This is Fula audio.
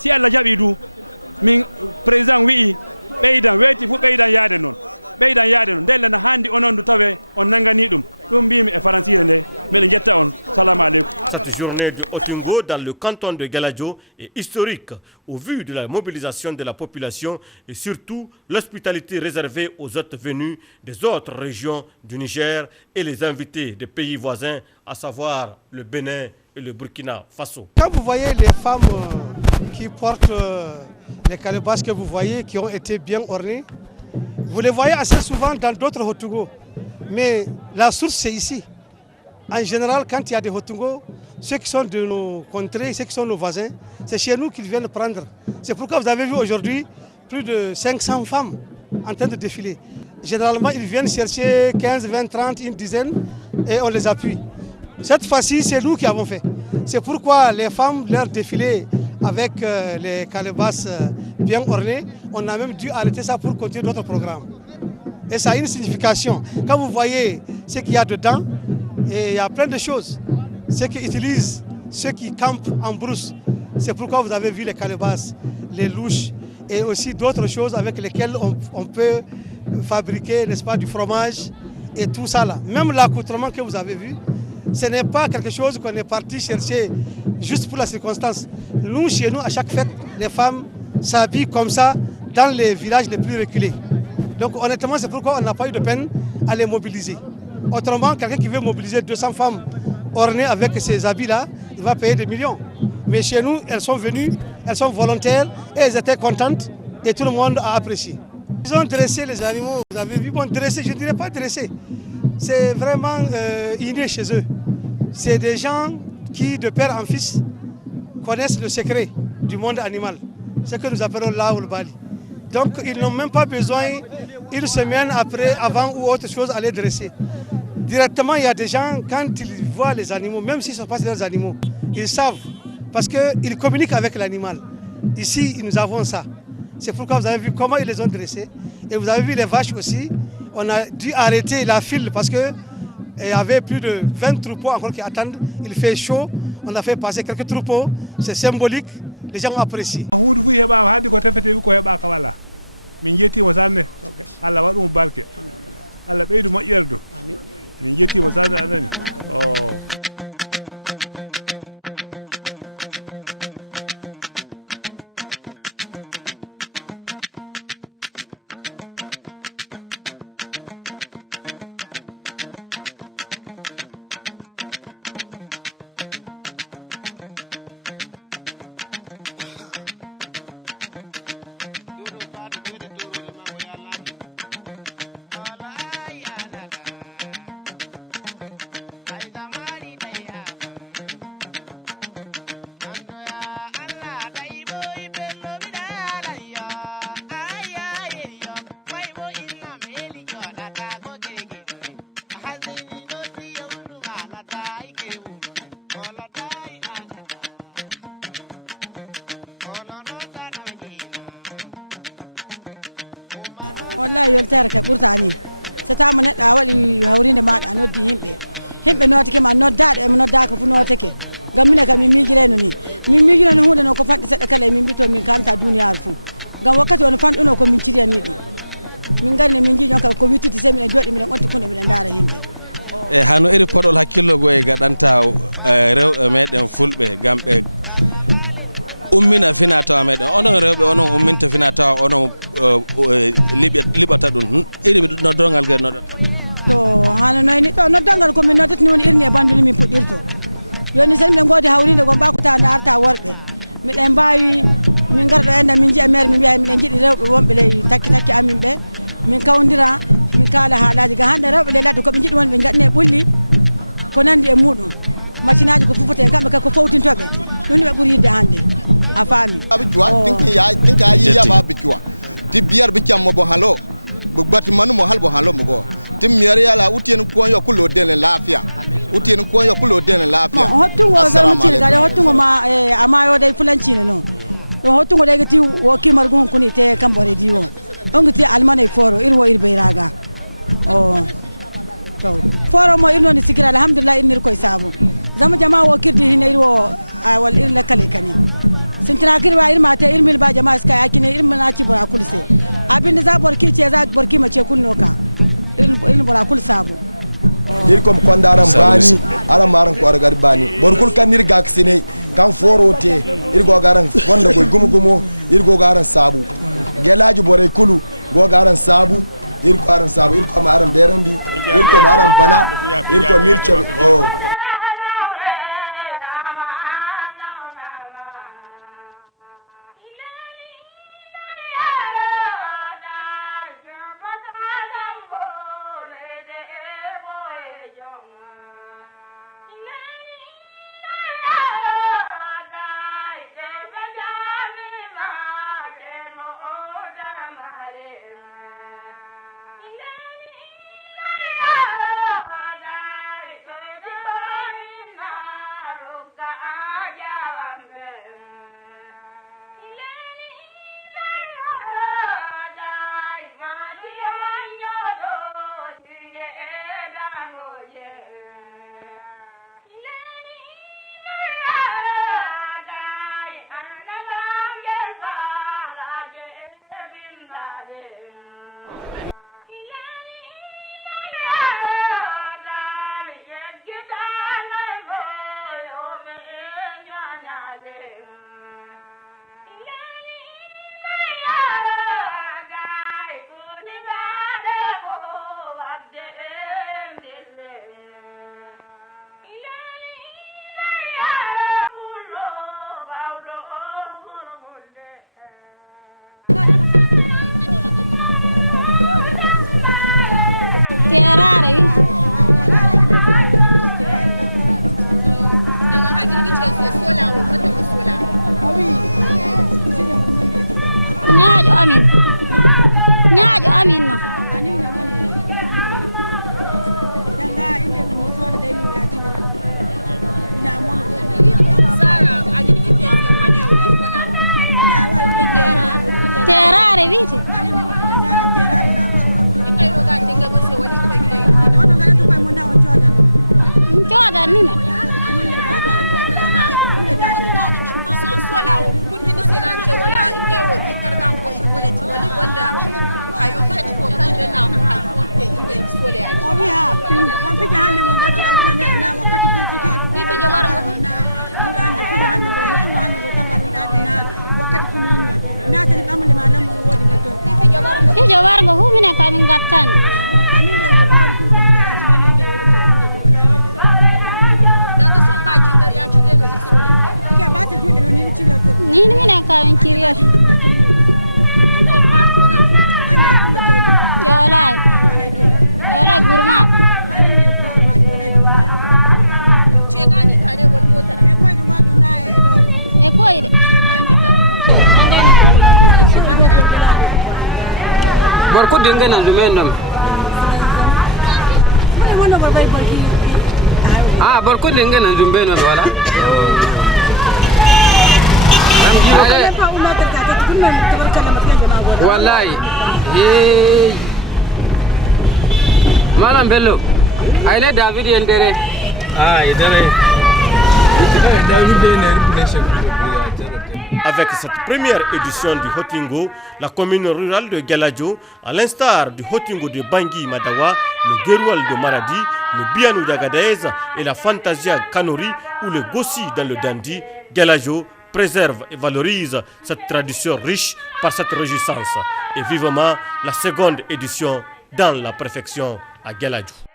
Si Allah jaɓi du min président wi'i ɓeydan weeti fu ɓeydan yaade noon ndella na handi onon du tawe on nangani ɗum mbimi e faransire nde miɗen jetta on. Salamu aleykum. Cette journée de Otungo dans le canton de Galadio est historique au vu de la mobilisation de la population et surtout l'hospitalité réservée aux hôtes venus des autres régions du Niger et les invités des pays voisins, à savoir le Bénin et le Burkina Faso. Quand vous voyez les femmes qui portent les calebasses que vous voyez, qui ont été bien ornées, vous les voyez assez souvent dans d'autres Hotungo. Mais la source, c'est ici. En général, quand il y a des Hotungo, ceux qui sont de nos contrées, ceux qui sont nos voisins, c'est chez nous qu'ils viennent prendre. C'est pourquoi vous avez vu aujourd'hui plus de 500 femmes en train de défiler. Généralement, ils viennent chercher 15, 20, 30, une dizaine et on les appuie. Cette fois-ci, c'est nous qui avons fait. C'est pourquoi les femmes, leur défilé avec les calebasses bien ornées, on a même dû arrêter ça pour continuer notre programme. Et ça a une signification. Quand vous voyez ce qu'il y a dedans, et il y a plein de choses. Ceux qui utilisent, ceux qui campent en brousse, c'est pourquoi vous avez vu les calebasses, les louches et aussi d'autres choses avec lesquelles on peut fabriquer, n'est-ce pas, du fromage et tout ça là. Même l'accoutrement que vous avez vu, ce n'est pas quelque chose qu'on est parti chercher juste pour la circonstance. Nous, chez nous, à chaque fête, les femmes s'habillent comme ça dans les villages les plus reculés. Donc honnêtement, c'est pourquoi on n'a pas eu de peine à les mobiliser. Autrement, quelqu'un qui veut mobiliser 200 femmes ornées avec ces habits-là, il va payer des millions. Mais chez nous, elles sont venues, elles sont volontaires et elles étaient contentes et tout le monde a apprécié. Ils ont dressé les animaux, vous avez vu, bon, dressé, je ne dirais pas dressé. C'est vraiment inné chez eux. C'est des gens qui, de père en fils, connaissent le secret du monde animal. C'est ce que nous appelons l'Aoul Bali. Donc, ils n'ont même pas besoin, une semaine après, avant ou autre chose, à les dresser. Directement, il y a des gens, quand ils voient les animaux, même s'ils ne sont pas leurs animaux, ils savent, parce qu'ils communiquent avec l'animal. Ici, nous avons ça. C'est pourquoi vous avez vu comment ils les ont dressés. Et vous avez vu les vaches aussi. On a dû arrêter la file parce qu'il y avait plus de 20 troupeaux encore qui attendent. Il fait chaud. On a fait passer quelques troupeaux. C'est symbolique. Les gens apprécient. wallahi weltere ke ɓurtani so tama neɗɗo a waɗi hawrinde maɗa a noddi yimɓe notake ma noddaɗo ema noddaka fu notake gam mine kam min miijireno ni min miijirano hunde noon ko fanɗi seɗɗa kala min mbito min kalanta duniyaru fou gam wakkati ono fanɗuno komin ciriyani ɗum min gari ne min jiiñon kay ko wittude se miɗen jooɗi miɗen ɓonti kunde miɗen daara yimɓe e hano iri poɗol hakkillo goye gaɗanta rewɓe meɗen fulɓe gam ɓe ummina fina tawa meɗen onon rewɓe onon umminta fina tawa onon liɓata ɗum iri noddolngal gue noddata to hano noyni ɗo noddolngal komin noddatani woni irni e banduni min puɗɗirto joni sen miɗen goodi hawride gon ɓakotade arta worɓe miɗen mbawi min gara ɗo enda min jiiya maire min mbiya miɗen jiiɗi rewɓe wonɓe ley takki amin ɓe min kawdira min kaala haalaji ga hande rewɓe ley ladde koɓe jiiɗi won ɓe gaɗine ɓulli ko nandi e muɗum machine aji ko fufate kamɓe kay ko fawtintoɓe ɗum ɓe ɓuuri yidde hande a faami abijuwa dinka yi ya ba bijuwa ti biyar bicam mo bo halo bu bat manu mo hal bo halo mo go tim miyar yala utien ko yo kulo den lafiya utien ko yo kulo den lafiya hottungo zarmucine gade hottungo ma amayo day fulancine no do hottungo day gati wo kimar gon kuni te kambore diwo on gati almanay foro irwo irbeiraga o to foro mo irno ni sigira alhamdulillah innir koy sabu zama jama wo kirdi hine irwo wal irla kale kani sintina kirba irma ta irmil ba jama'a ska yakine irma na ci bora kulse abin da za borki ce za borki mace kunno ka irin bora kul sabu irkom kondaram bani aram maran ko argar bani borkul kanir gaksine kan forote irgo garan wanda go gumu irgo garan sabu gelaji bore kulu go garan sabu irko aran sabu irko maran berandi irko maran bana irko mirche o Nyaajo amin no terare vite joda nino Ijo wargo hu mine kamin gattan ni mine kamin kiriya Yola gurma chegani kare wal motar e koyde barku dingana zumendom wala barbay barki barku dingana zumbeno wala wallahi malam bello ayne david yendere idare david yendere. Avec cette première édition du Hotingo, la commune rurale de Galadjo, à l'instar du Hotingo de Bangui Madawa, le Geroual de Maradi, le Bianou d'Agadez et la Fantasia Kanori ou le Gossi dans le Dandi, Galadjo préserve et valorise cette tradition riche par cette réjouissance. Et vivement la seconde édition dans la préfecture à Galadjo.